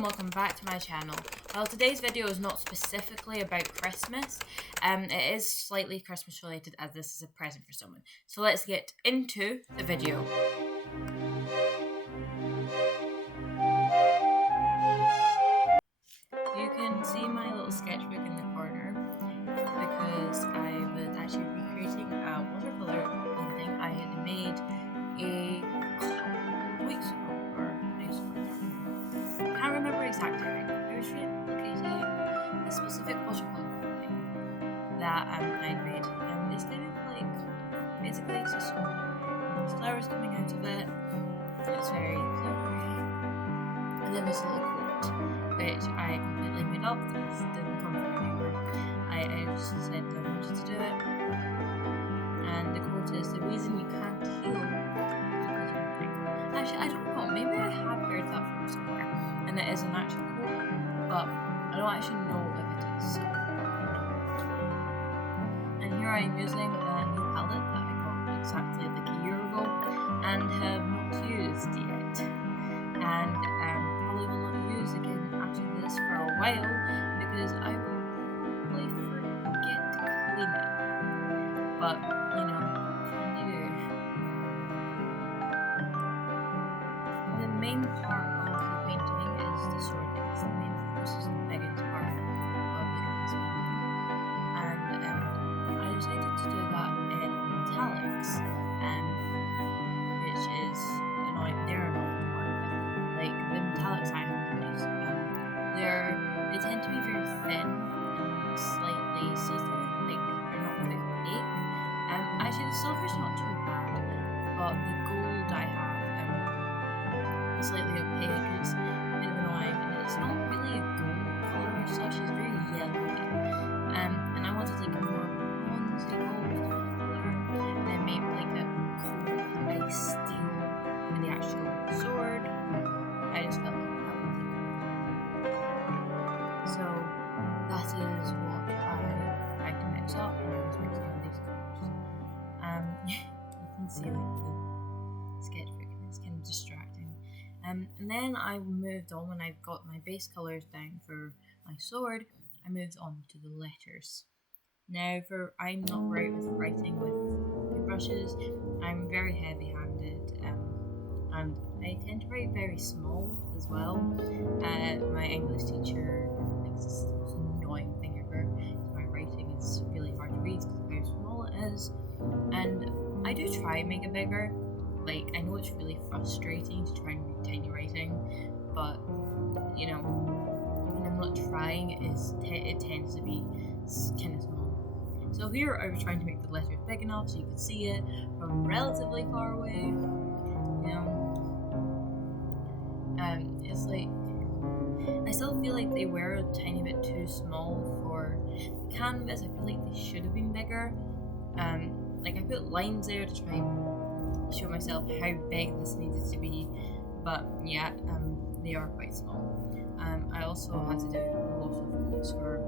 and welcome back to my channel. Well, today's video is not specifically about Christmas. It is slightly Christmas related as this is a present for someone. So let's get into the video. You can see my little sketchbook in the corner because I was actually recreating a watercolor painting I had made a couple weeks ago or days ago. I can't remember exactly right now. I was recreating a specific watercolor painting that I'd made, and it's kind of like basically it's a sword. There's flowers coming out of it. It's very flowery, and then there's a little quote, which I completely made up. This didn't come from anywhere. I just said I wanted to do it, and the quote is, "The reason you can't heal is because you don't think." Actually, I don't know. Maybe I have heard that from somewhere, and it is an actual quote, but I don't actually know if it is. So, and here I am using a new palette that I got exactly like a year ago, and have not used yet, and probably will not use again after this for a while because I will probably forget to clean it. But you know, what can you do? The main part of the painting is the sword. It's the main focus, is the biggest part of the canvas painting, and I decided to do that in metallics, which is annoying. They're annoying to work with. Like the metallics I use, they tend to be very thin and slightly see-through. Like they're not very opaque. Actually, the silver's not too bad, but the gold I have slightly opaque. It's kind of annoying, and it's not really a gold color as such. It's very yellowy. And I wanted like a more bronzy gold color, and then maybe like a cold ice steel in the actual sword. I just felt like that would look good. So that is what I tried to mix up when I was mixing all these colors. You can see like the sketchbook, and it's kind of distracting. And then I moved on when I got my base colors down for my sword. I moved on to the letters. Now, I'm not great with writing with my brushes. I'm very heavy-handed, and I tend to write very small as well. My English teacher thinks it's the most annoying thing ever. My writing is really hard to read because of how small it is, and I do try and make it bigger. Like, I know it's really frustrating to try and read tiny writing, but you know, when I'm not trying, it tends to be kind of small. So here I was trying to make the letters big enough so you could see it from relatively far away. It's like I still feel like they were a tiny bit too small for the canvas. I feel like they should have been bigger. Like I put lines there to try and show myself how big this needed to be, but yeah, they are quite small. I also had to do a lot of quotes for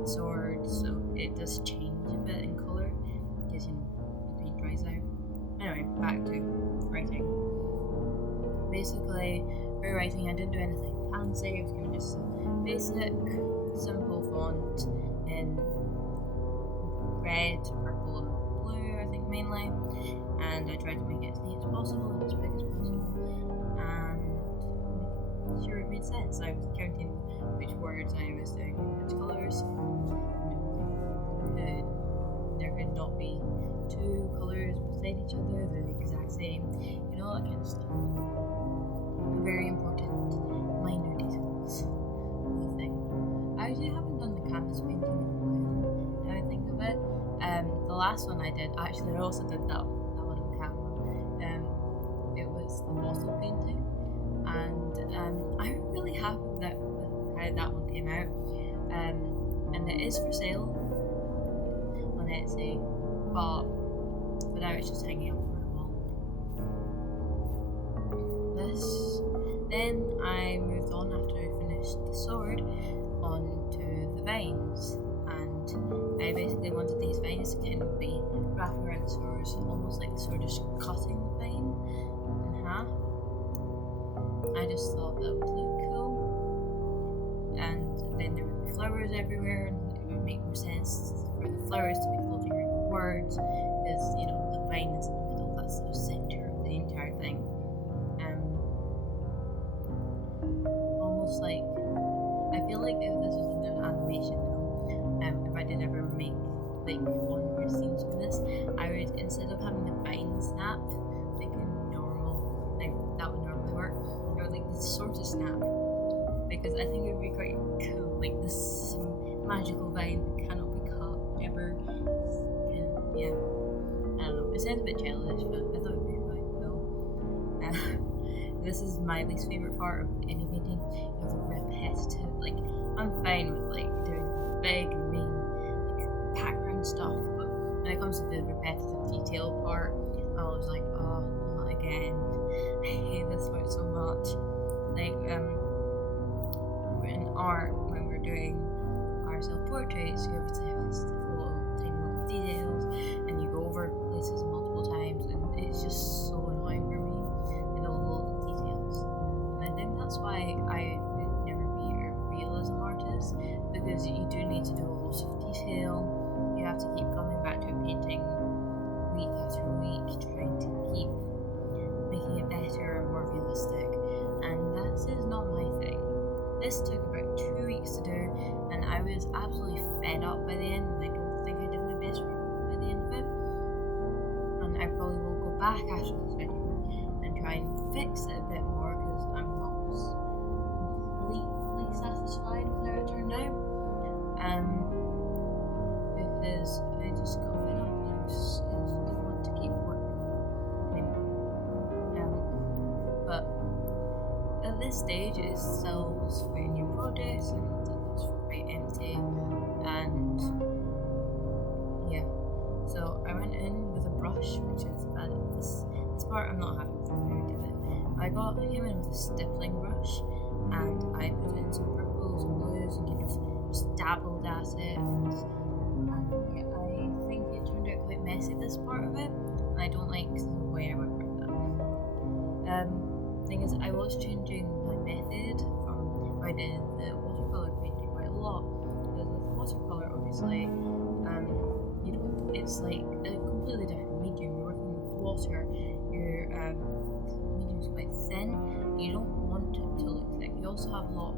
the sword, so it does change a bit in colour because you know the paint dries out. Anyway, back to writing. Basically, for writing, I didn't do anything fancy. It was kind of just a basic, simple font in red, purple, and blue, I think mainly. And I tried to make it as neat as possible and as big as possible, and sure it made sense. I was counting which words I was doing, which colours. There could not be two colours beside each other, they're the exact same, you know, that kind of stuff. Very important minor details of the thing. I actually haven't done the canvas painting in a while, now I think of it. The last one I did, actually I also did that one on camera. It was the bottle painting, and I'm really happy with how that one came out. And it is for sale on Etsy, but for now it's just hanging up on my wall. Then I moved on after I finished the sword onto the vines, and I basically wanted these vines to kind of be wrapped around the sword, almost like the sword is cutting the vine in half. I just thought that would look cool. flowers everywhere, and it would make more sense for the flowers to be floating around the words, because the vine is in the middle. That's the center of the entire thing. Almost like I feel like if this was an animation, if I did ever make like one more scenes from this, I would, instead of having the vine snap like a normal, like that would normally work, or like this sort of snap, because I think it would be quite cool, like this magical vine that cannot be cut ever. Yeah, I don't know. It sounds a bit childish, but I thought it would be quite cool. This is my least favorite part of any painting. The repetitive. Like, I'm fine with like doing big main like background stuff, but when it comes to the repetitive detail part, I was like, oh, not again. I hate this part so much. Like, in art, when we're doing our self-portraits, you have to have this little tiny little details, and you go over places multiple times, and it's just so annoying for me, like the little details. And I think that's why I would never be a realism artist, because you do need to do a lot of detail. You have to keep coming back to a painting week after week, trying to keep making it better and more realistic, and that is not my thing. This took about 2 weeks to do, and I was absolutely fed up by the end, and I don't think I did my best by the end of it. And I probably will go back after this video and try and fix it a bit more, because I'm not completely satisfied with how it turned out. Because I just got fed up, and I just didn't want to keep working anymore. But at this stage, it still was very new projects, and it was quite empty, and yeah. So I went in with a brush, which is bad. This part I'm not happy with how I did it. I came in with a stippling brush, and I put in some purples and blues and kind of just dabbled at it, and yeah, I think it turned out quite messy, this part of it, and I don't like the way I went with that. Thing is, I was changing my method from I did the watercolor painting quite a lot, because with watercolor, obviously, it's like a completely different medium. You're working with water, your medium's quite thin, you don't want it to look thick. You also have a lot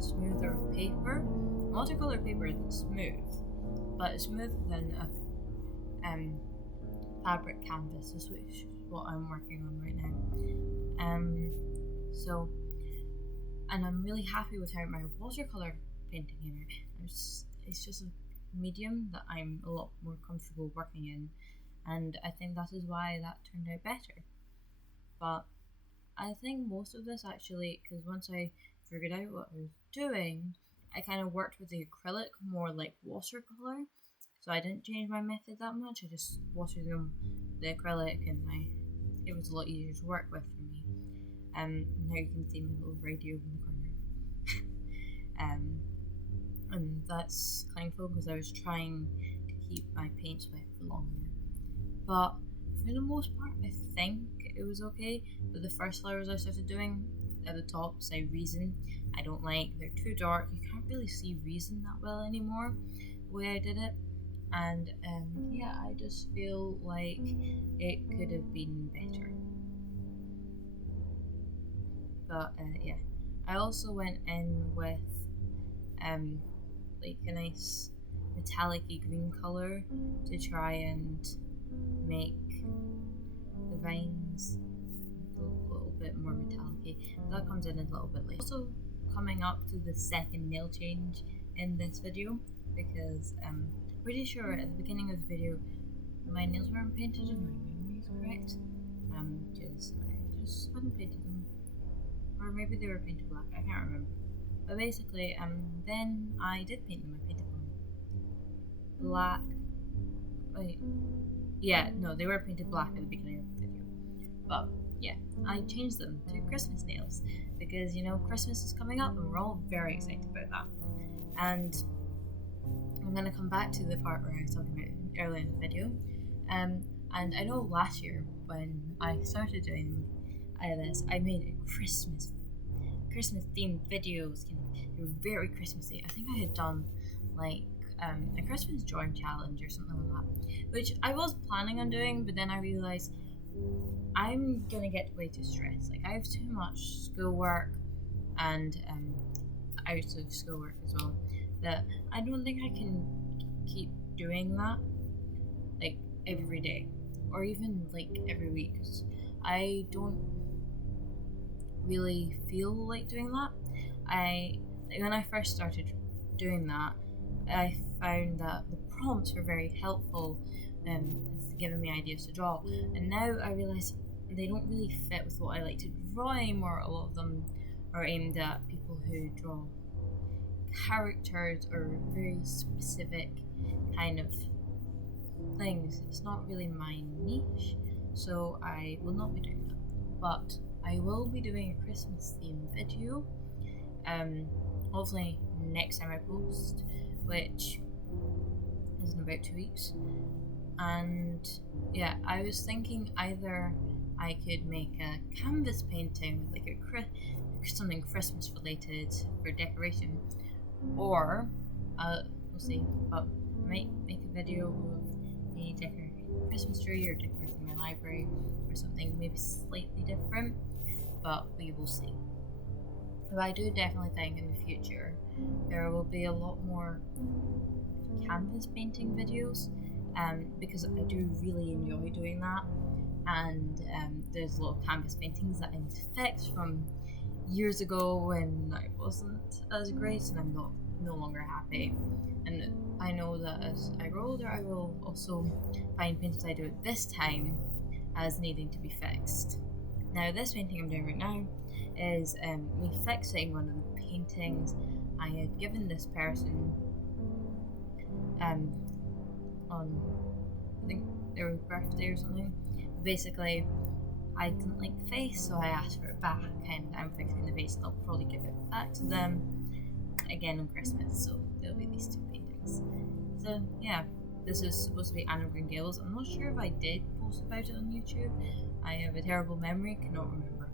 smoother paper. Watercolor paper isn't smooth, but it's smoother than a fabric canvas, which is what I'm working on right now. So, and I'm really happy with how my watercolor painting came out. It's just a medium that I'm a lot more comfortable working in, and I think that is why that turned out better. But I think most of this actually, because once I figured out what I was doing, I kind of worked with the acrylic more like watercolor, so I didn't change my method that much. I just watered them the acrylic, and it was a lot easier to work with for me. Now you can see my little radio in the corner. And that's kind of because I was trying to keep my paints wet for longer. But for the most part, I think it was okay. But the first flowers I started doing at the top say Reason. I don't like, they're too dark. You can't really see Reason that well anymore, the way I did it. And yeah, I just feel like it could have been better. But yeah, I also went in with like a nice metallic-y green colour to try and make the vines a little bit more metallic-y. That comes in a little bit later. Also coming up to the second nail change in this video, because pretty sure at the beginning of the video my nails weren't painted if my memory is correct, because I just hadn't painted them, or maybe they were painted black, I can't remember. But basically, then I did paint them. I painted them black. Wait, yeah, no, they were painted black at the beginning of the video. But yeah, I changed them to Christmas nails because, you know, Christmas is coming up and we're all very excited about that. And I'm going to come back to the part where I was talking about earlier in the video. And I know last year when I started doing this, I made Christmas themed videos. You know, they were very Christmassy. I think I had done like a Christmas drawing challenge or something like that, which I was planning on doing, but then I realized I'm gonna get way too stressed. Like I have too much schoolwork and out of schoolwork as well, that I don't think I can keep doing that like every day or even like every week. 'Cause I don't really feel like doing that. When I first started doing that, I found that the prompts were very helpful with giving me ideas to draw, and now I realise they don't really fit with what I like to draw anymore. A lot of them are aimed at people who draw characters or very specific kind of things. It's not really my niche, so I will not be doing that. But I will be doing a Christmas themed video. Hopefully next time I post, which is in about 2 weeks. And yeah, I was thinking either I could make a canvas painting with like something Christmas related for decoration, or we'll see. But I might make a video of me decorating a Christmas tree or decorating my library or something maybe slightly different. But we will see. But I do definitely think in the future there will be a lot more canvas painting videos, because I do really enjoy doing that. And there's a lot of canvas paintings that I need to fix from years ago when I wasn't as great and I'm no longer happy. And I know that as I grow older, I will also find paintings I do at this time as needing to be fixed. Now, this painting I'm doing right now is me fixing one of the paintings I had given this person on, I think their birthday or something. Basically, I didn't like the face, so I asked for it back, and I'm fixing the face, and I'll probably give it back to them again on Christmas, so there'll be these two paintings. So, yeah, this is supposed to be Anne of Green Gables. I'm not sure if I did post about it on YouTube. I have a terrible memory, cannot remember.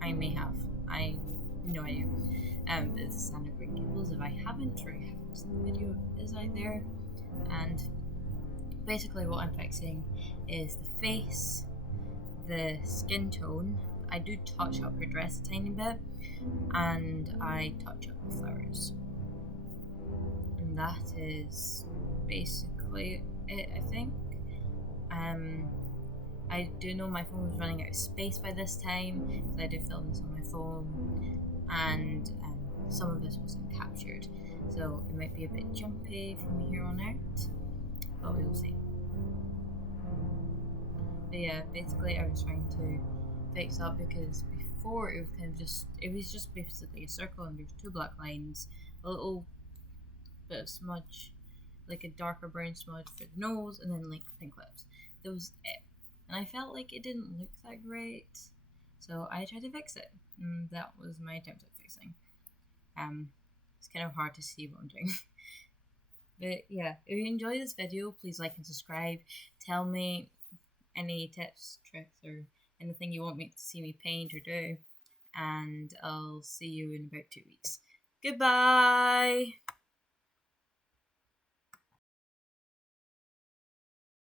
I may have. I no idea. It's Anne of Green Gables. If I haven't, or you haven't seen the video, it is out there. And basically what I'm fixing is the face, the skin tone. I do touch up her dress a tiny bit, and I touch up the flowers. And that is basically it, I think. I do know my phone was running out of space by this time, because I do film this on my phone, and some of this wasn't captured, so it might be a bit jumpy from here on out, but we will see. But yeah, basically I was trying to fix up, because before it was kind of just basically a circle and there's two black lines, a little bit of smudge, like a darker brown smudge for the nose, and then like pink lips. That was it. And I felt like it didn't look that great, so I tried to fix it. And that was my attempt at fixing. It's kind of hard to see what I'm doing. But yeah, if you enjoyed this video, please like and subscribe. Tell me any tips, tricks, or anything you want me to see me paint or do. And I'll see you in about 2 weeks. Goodbye!